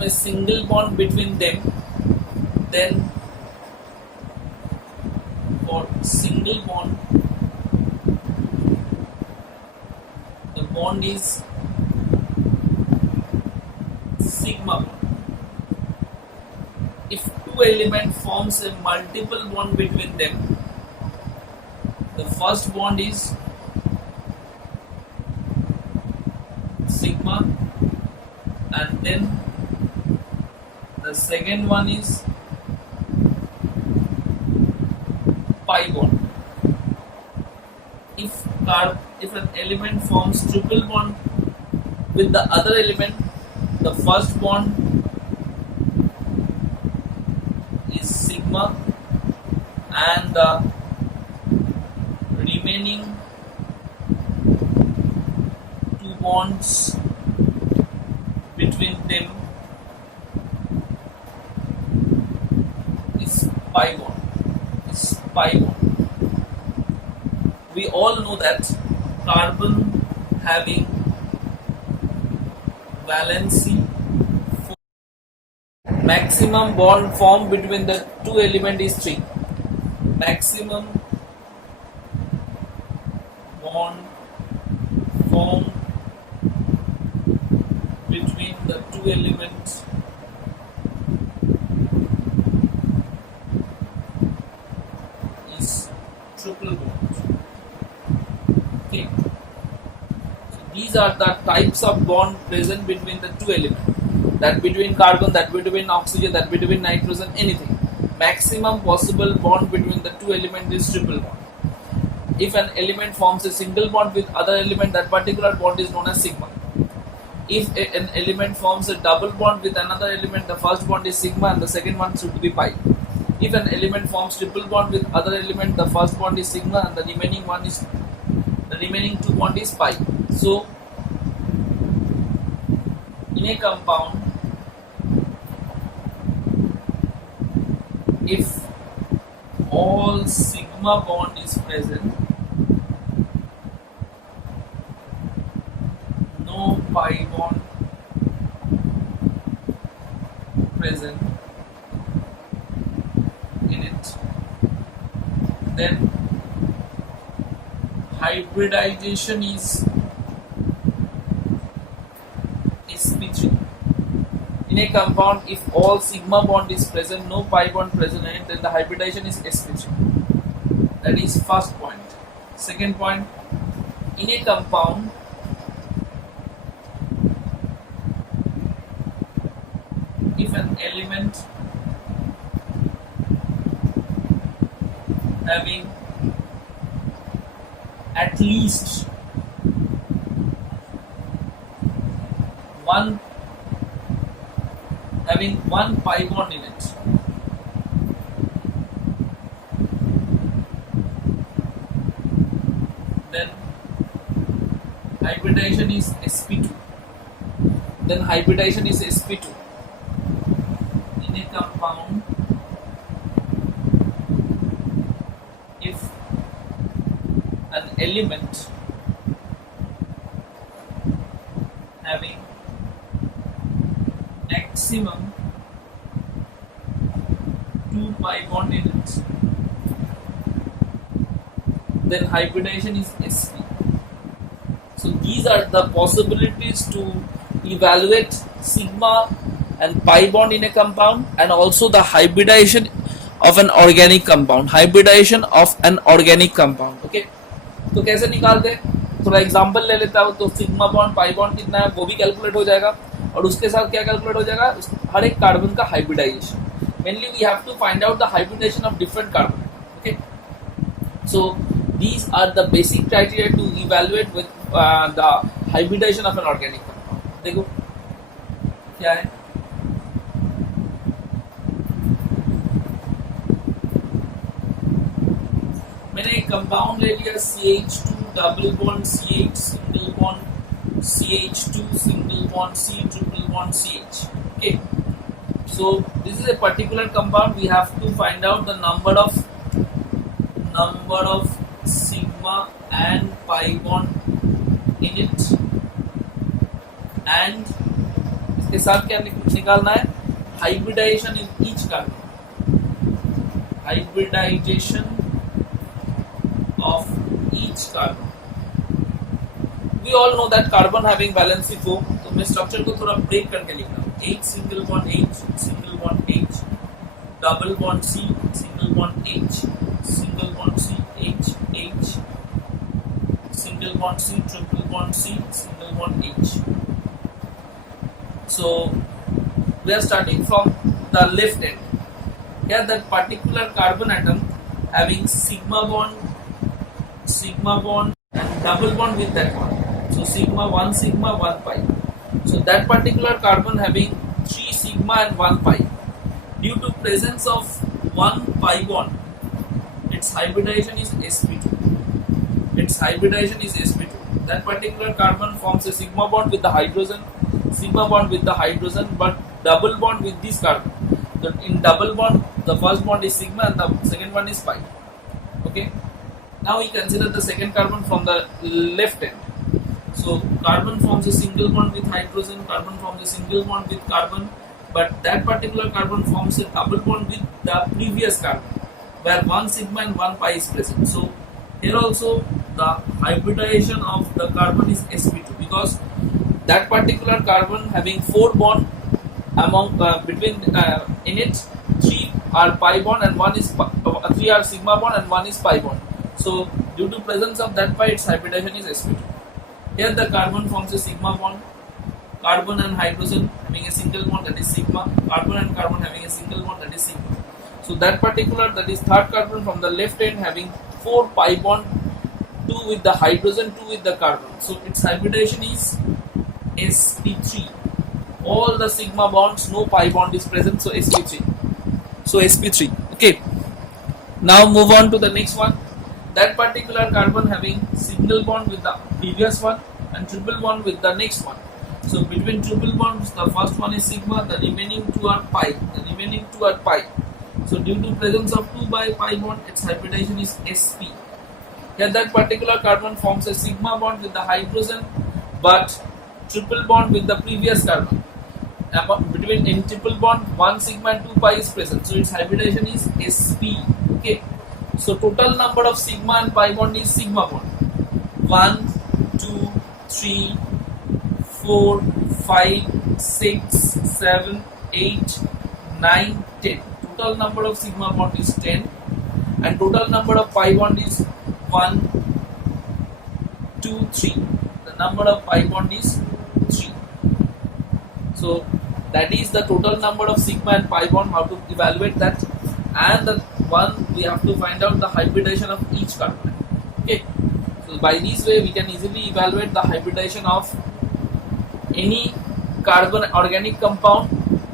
form a single bond between them, then for single bond, the bond is sigma bond. If two elements forms a multiple bond between them, the first bond is sigma, and then the second one is pi bond. If an element forms triple bond with the other element, the first bond is sigma, and the remaining two bonds between them is pi bond. We all know that carbon having valency, maximum bond formed between the two elements is 3. Maximum bond formed between the two elements is triple bond. Okay. So these are the types of bond present between the two elements. That between carbon, that between oxygen, that between nitrogen, anything. Maximum possible bond between the two elements is triple bond. If an element forms a single bond with other element, that particular bond is known as sigma. If an element forms a double bond with another element, the first bond is sigma and the second one should be pi. If an element forms triple bond with other element, the first bond is sigma and the remaining two bond is pi. So in a compound, if all sigma bond is present, no pi bond present in it, then hybridization is sp3. In a compound, if all sigma bond is present, no pi bond present in it, then the hybridization is sp3. That is first point. Second point, in a compound, if an element having at least one pi bond in it, then hybridization is sp2. In a compound, if an element having maximum 2 pi bond in it, then hybridization is sp. So these are the possibilities to evaluate sigma and pi bond in a compound, and also the hybridization of an organic compound. Okay, तो कैसे निकालते हैं? थोड़ा example ले लेता हूँ. तो sigma bond pi bond कितना है वो भी कैलकुलेट हो जाएगा, और उसके साथ क्या कैलकुलेट हो जाएगा? हर एक कार्बन का hybridisation. Mainly we have to find out the hybridisation of different carbon. Okay, so these are the basic criteria to evaluate with the hybridization of an organic compound. देखो क्या है. मैंने एक कंपाउंड ले लिया CH2 double bond CH single bond CH2 single bond C triple bond CH. Okay, so this is a particular compound. We have to find out the number of sigma and pi bond in it, and इसके साथ क्या निकालना है, hybridisation in each carbon, hybridisation of each carbon. We all know that carbon having valency 4. तो मैं structure को थोड़ा break करके लिख रहा हूँ. H single bond H, single bond H, double bond C, single bond H, single bond C, H, H, single bond C, triple bond C, single bond H. So we are starting from the left end. Here that particular carbon atom having sigma bond and double bond with that one. So sigma 1 pi. So that particular carbon having 3 sigma and 1 pi. Due to presence of 1 pi bond, its hybridization is sp2. Its hybridization is sp2. That particular carbon forms a sigma bond with the hydrogen, but double bond with this carbon. So in double bond, the first bond is sigma and the second one is pi. Okay. Now we consider the second carbon from the left end. So carbon forms a single bond with hydrogen, carbon forms a single bond with carbon, but that particular carbon forms a double bond with the previous carbon, where 1 sigma and 1 pi is present. So here also the hybridization of the carbon is sp2, because that particular carbon having 4 bond among between in it, 3 are pi bond and 3 are sigma bond and 1 is pi bond. So due to presence of that pi, its hybridization is sp2. Here the carbon forms a sigma bond, carbon and hydrogen having a single bond, that is sigma, carbon and carbon having a single bond, that is sigma. So that particular, that is third carbon from the left end having 4 pi bond, 2 with the hydrogen, 2 with the carbon. So its hybridization is sp3. All the sigma bonds, no pi bond is present, so sp3. So sp3. Okay. Now move on to the next one. That particular carbon having single bond with the previous one and triple bond with the next one. So between triple bonds, the first one is sigma, the remaining 2 are pi. So due to presence of 2 by pi bond, its hybridization is sp. Here that particular carbon forms a sigma bond with the hydrogen, but triple bond with the previous carbon. Between in triple bond, 1 sigma and 2 pi is present. So its hybridization is sp. Okay. So total number of sigma and pi bond is sigma bond. 1, 2, 3, 4, 5, 6, 7, 8, 9, 10. Total number of sigma bond is 10, and total number of pi bond is 1, 2, 3. The number of pi bond is 3. So that is the total number of sigma and pi bond. How to evaluate that? And the one, we have to find out the hybridization of each carbon. Okay. So by this way we can easily evaluate the hybridization of any carbon organic compound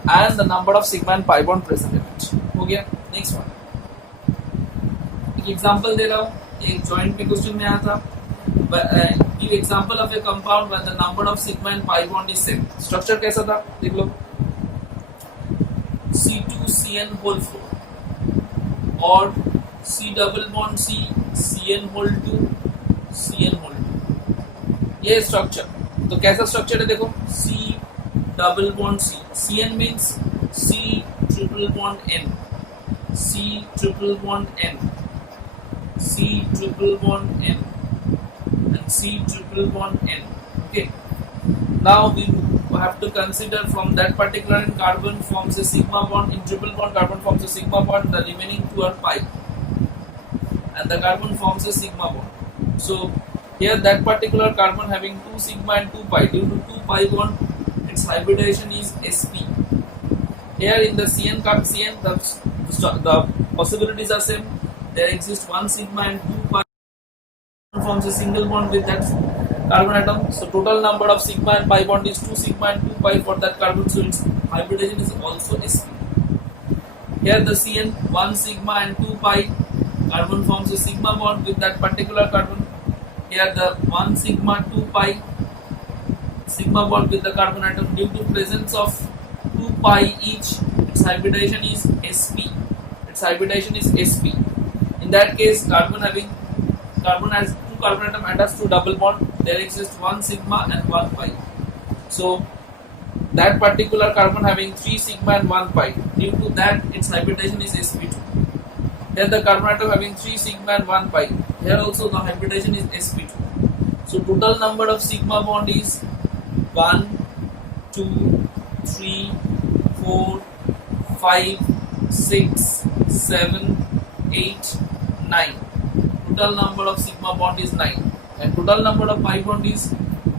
and the number of sigma and pi bond present in it. हो गया. Next one. एक example दे रहा हूँ. एक joint में question में आया था. Give example of a compound where the number of sigma and pi bond is same. Structure कैसा था? देख लो. C2CN whole 4 और C double bond C, CN whole 2, CN whole 2. ये स्ट्रक्चर. तो कैसा स्ट्रक्चर है देखो. C double bond C. CN means C triple bond N. C triple bond N. C triple bond N. And C triple bond N. Okay. Now we have to consider from that particular carbon forms a sigma bond. In triple bond, carbon forms a sigma bond. The remaining 2 are pi, and the carbon forms a sigma bond. So here that particular carbon having 2 sigma and 2 pi. Due to 2 pi bond, its hybridization is sp. Here in the CN the possibilities are same. There exists 1 sigma and 2 pi. Forms a single bond with that carbon atom. So total number of sigma and pi bond is 2 sigma and 2 pi for that carbon. So its hybridization is also sp. Here the CN 1 sigma and 2 pi, carbon forms a sigma bond with that particular carbon. Here the 1 sigma 2 pi sigma bond with the carbon atom. Due to presence of 2 pi each, its hybridization is sp. Its hybridization is sp. In that case, carbon has 2 carbon atom attached to double bond. There exists 1 sigma and 1 pi. So that particular carbon having 3 sigma and 1 pi. Due to that, its hybridization is sp2. Here the carbon atom having 3 sigma and 1 pi. Here also the hybridization is sp2. So total number of sigma bond is 1, 2, 3, 4, 5, 6, 7, 8, 9. Total number of sigma bond is 9. And total number of pi bond is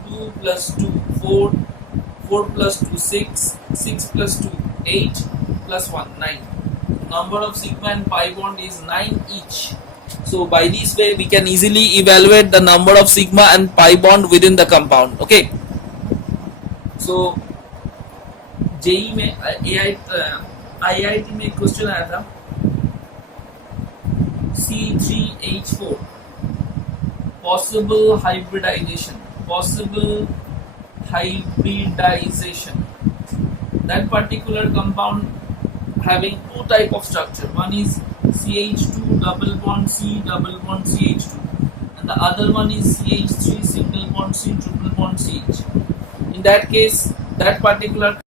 2 plus 2, 4, 4 plus 2, 6, 6 plus 2, 8, plus 1, 9. Number of sigma and pi bond is 9 each. So by this way we can easily evaluate the number of sigma and pi bond within the compound. Okay. So JEE में IIT में question आया था C3H4 possible hybridization. That particular compound having two type of structure. One is CH2 double bond C double bond CH2, and the other one is CH3 single bond C triple bond CH. In that case, that particular